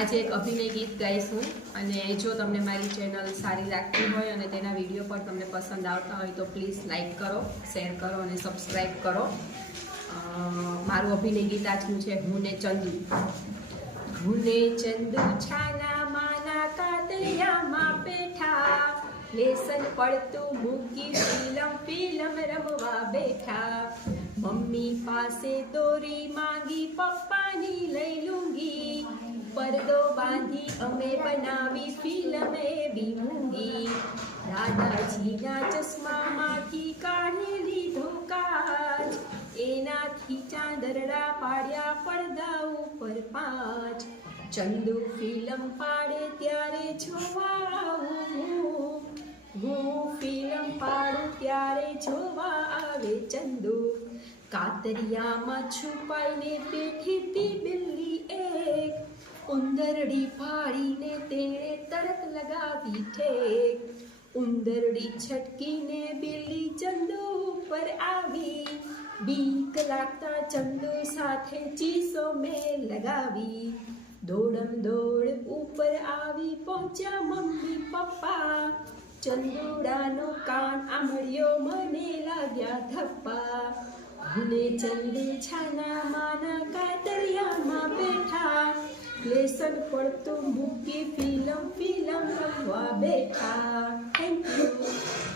આજે એક અભિનય ગીત ગાઈશ હું અને જો તમને મારી ચેનલ સારી લાગતી હોય અને તેના વિડીયો પર તમને પસંદ આવતા હોય તો પ્લીઝ લાઈક કરો, શેર કરો અને સબસ્ક્રાઈબ કરો. મારું અભિનય ગીત આજનું છે હું ને ચંદુ. હું ને ચંદુ છાના માના કાતરિયામાં બેઠા, લેસન પડતું મૂકી ફિલ્મ રમવા બેઠા. મમ્મી પાસે દોરી માંગી, પપ્પાની લઈ લૂંગી, પડદો બાંધી અમે બનાવી ફિલ્મ એવી મૂંગી. દાદાજીના ચશ્મામાંથી કાઢી લીધો કાચ, એનાથી ચાંદરડા પાડ્યા પડદા ઉપર 5. ચંદુ ફિલ્મ પાડે ત્યારે જોવા આવું, હું ફિલ્મ પાડું ત્યારે જોવા આવે ચંદુ. કાતરિયામાં છુપાઈને બેઠી તી બિલ્લી એક, ઉંદરડી પાડીને તેણે તરત લગાવી ઠેક. ઉંદરડી છટકીને બિલ્લી ચંદુ ઉપર આવી, બીક લાગતા ચંદુ સાથે ચીસો મેં લગાવી. દોડમ દોડ ઉપર આવી પહોંચ્યા મમ્મી પપ્પા, ચંદુડાનો કાન આંભળ્યો મને લાગ્યા ધપ્પા. હું ચંદુ છાના માના કાતરિયામાં બેઠા, લેસન પડતું મૂકી ફિલ્મ રમવા બેઠા. Thank you.